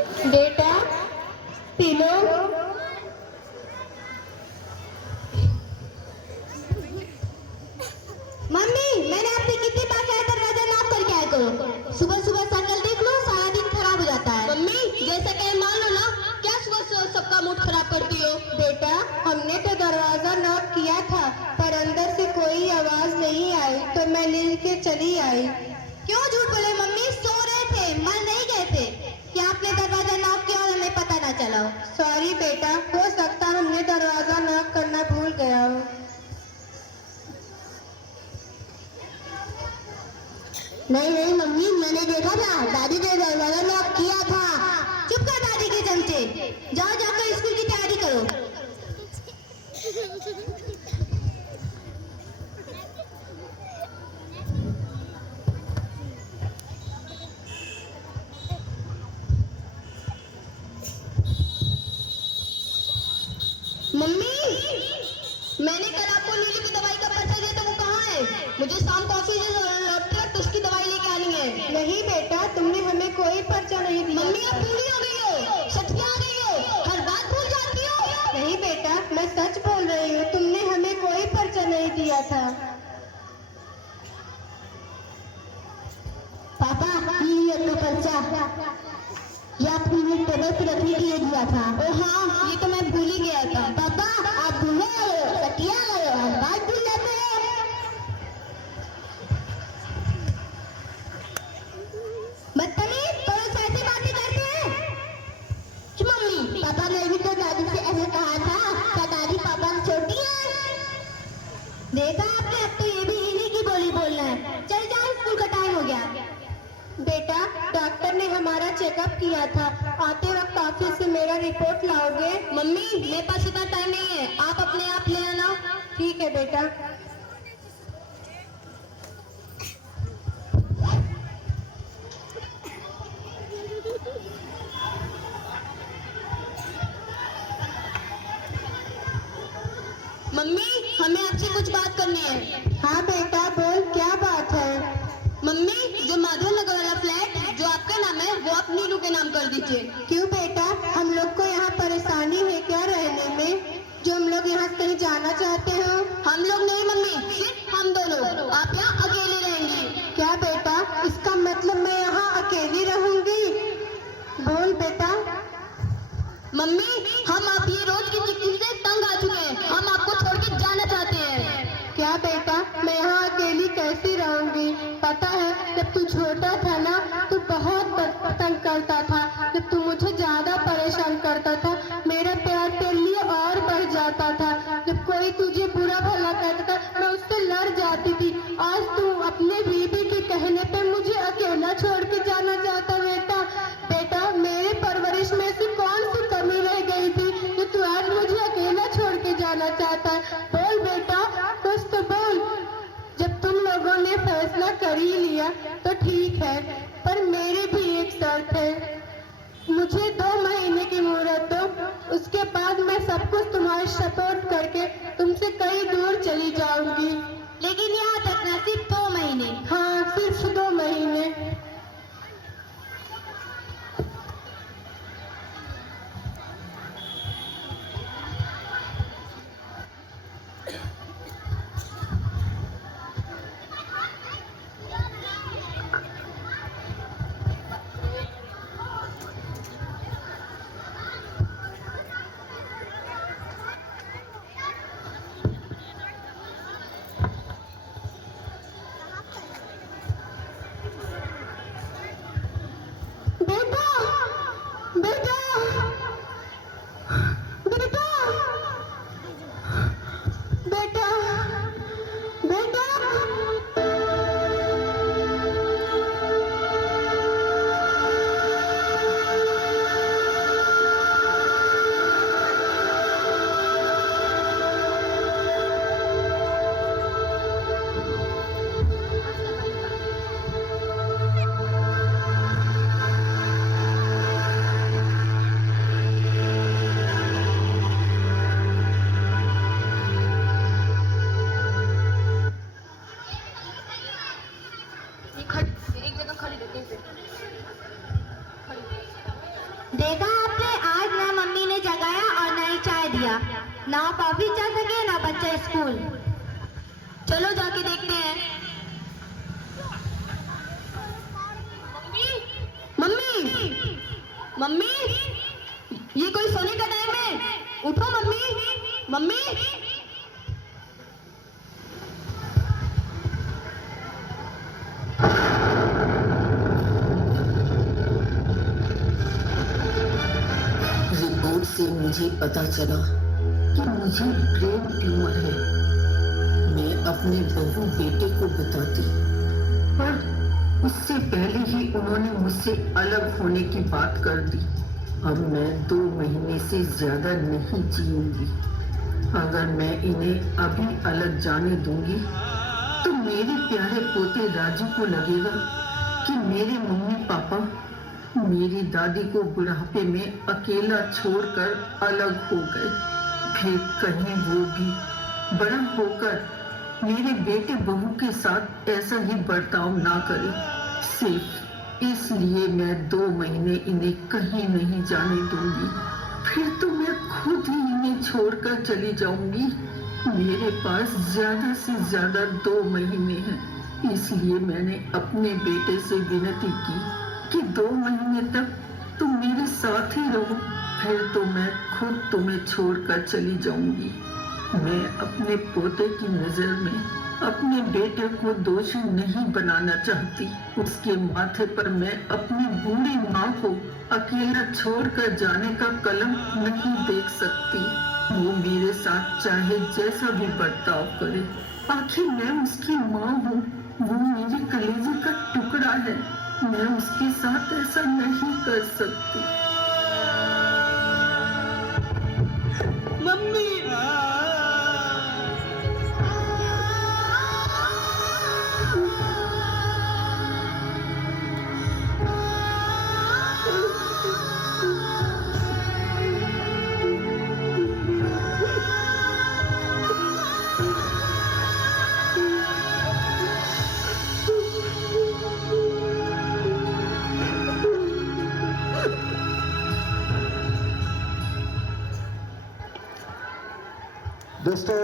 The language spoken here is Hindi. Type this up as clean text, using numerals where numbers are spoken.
बेटा तीनों मम्मी, मैंने आपसे कितनी बार कहा दरवाजा लॉक करके आया करो। सुबह सुबह साइकिल देख लो, सारा दिन खराब हो जाता है। मम्मी जैसा कहे मान लो ना, क्या सुबह सुबह सबका मूड खराब करती हो। बेटा हमने तो दरवाजा नॉक किया था पर अंदर से कोई आवाज नहीं आई तो मैं लेके चली आई। क्यों झूठ बोले मम्मी? सो रहे थे, मर नहीं गए थे। क्या आपने दरवाजा लॉक किया और हमें पता ना चला हो? सॉरी बेटा, हो सकता हमने दरवाजा नॉक करना भूल गया हो। नहीं नहीं मम्मी, मैंने देखा था, दादी ने दरवाजा लॉक किया था। चुप कर दादी के चमचे। जाओ जाकर स्कूल की तैयारी करो। मम्मी मैंने कल आपको नीलू की दवाई का पर्चा दिया था, वो कहाँ है? मुझे शाम को ऑफिस से लौटकर तो उसकी दवाई लेके आनी है। नहीं बेटा, तुमने हमें कोई पर्चा नहीं दिया। मम्मी आप पूरी हो गई हो, सच में आ गई हो, हर बात भूल जाती हो। नहीं बेटा, मैं सच बोल रही हूँ, तुमने हमें कोई पर्चा नहीं दिया था। पापा ये अपना पर्चा या अपनी टेबल पे रखने के लिए दिया था। ओ हाँ, ये तो मैं भूल ही गया था। पापा आप भूले गए हो, सटिया गए हो, हम बात भूल जाते हैं। बदतमीज, तो लोग ऐसे बातें करते हैं। क्यों मम्मी? पापा ने भी तो दादी से ऐसे कहा था। क्या दादी पापा से छोटी है? देखा आपने, अब तो ये भी इन्हीं की बोली बोलना है। चल जाओ, स्कूल का टाइम हो गया। बेटा डॉक्टर ने हमारा चेकअप किया था, आते वक्त ऑफिस से मेरा रिपोर्ट लाओगे? मम्मी मेरे पास इतना टाइम नहीं है, आप अपने आप ले आना। ठीक है बेटा। मम्मी हमें आपसे कुछ बात करनी है। हाँ बेटा बोल, क्या बात है? मम्मी जो माधव नगर वाला फ्लैट जो आपका नाम है वो आप नीलू के नाम कर दीजिए। क्यों बेटा, हम लोग को यहाँ परेशानी है क्या रहने में, जो हम लोग यहाँ से कहीं जाना चाहते हो? हम लोग नहीं मम्मी, सिर्फ हम दोनों, आप यहाँ अकेले रहेंगी। क्या बेटा, इसका मतलब मैं यहाँ अकेली रहूंगी? बोल बेटा। मम्मी हम आप ये रोज की चिट्ठी से तंग आ चुके हैं, हम आपको छोड़ के जाना चाहते हैं। क्या बेटा, मैं यहाँ अकेली कैसी रहूंगी? पता है जब तू छोटा था ना, तू बहुत तंग करता था। जब तू मुझे ज्यादा परेशान करता था, मेरा प्यार तेरे लिए और बढ़ जाता था। जब कोई तुझे बुरा भला कहता था, मैं उससे लड़ जाती थी। आज तू अपने बीबी के कहने पे मुझे अकेला छोड़ के जाना चाहता। बेटा बेटा, मेरे परवरिश में से कौन सी कमी रह गई थी जो तू आज मुझे अकेला छोड़ के जाना चाहता है? बोल बेटा, कुछ तो बोल। जब तुम लोगों ने फैसला कर ही लिया तो ठीक है, पर मेरी भी एक शर्त है। मुझे 2 महीने की मोहलत दो, उसके बाद मैं सब कुछ तुम्हारे सपोर्ट करके तुमसे कहीं दूर चली जाऊंगी। लेकिन यहाँ तक ना, सिर्फ 2 महीने। हाँ, सिर्फ 2 महीने। बेटा बेटा बेटा बेटा बेटा। देखा आपने, आज ना मम्मी ने जगाया और ना ही चाय दिया। ना आप ऑफिस जा सके ना बच्चा स्कूल। चलो जाके देखते हैं। मम्मी, मम्मी, ये कोई सोने का टाइम है? उठो मम्मी, मम्मी। रिपोर्ट से मुझे पता चला कि मुझे ब्रेन ट्यूमर है। मैं अपने बहू बेटे को बताती, पर उससे पहले ही उन्होंने मुझसे अलग होने की बात कर दी। अब मैं 2 महीने से ज्यादा नहीं जीऊंगी। अगर मैं इन्हें अभी अलग जाने दूंगी तो मेरे प्यारे पोते राजू को लगेगा कि मेरे मम्मी पापा मेरी दादी को बुढ़ापे में अकेला छोड़कर अलग हो गए। फिर कहीं वो भी बड़ा होकर मेरे बेटे बहू के साथ ऐसा ही बर्ताव ना करे। सिर्फ इसलिए मैं 2 महीने इन्हें कहीं नहीं जाने दूंगी। फिर तो मैं खुद ही इन्हें छोड़कर चली जाऊंगी। मेरे पास ज्यादा से ज्यादा 2 महीने हैं। इसलिए मैंने अपने बेटे से विनती की कि 2 महीने तक तुम मेरे साथ ही रहो, फिर तो मैं खुद तुम्हें छोड़कर चली जाऊंगी। मैं अपने पोते की नजर में अपने बेटे को दोषी नहीं बनाना चाहती। उसके माथे पर मैं अपनी बूढ़ी माँ को अकेला छोड़कर जाने का कलंक नहीं देख सकती। वो मेरे साथ चाहे जैसा भी बर्ताव करे, आखिर मैं उसकी माँ हूँ। वो मेरे कलेजे का टुकड़ा है। मैं उसके साथ ऐसा नहीं कर सकती। मम्मी, दोस्तों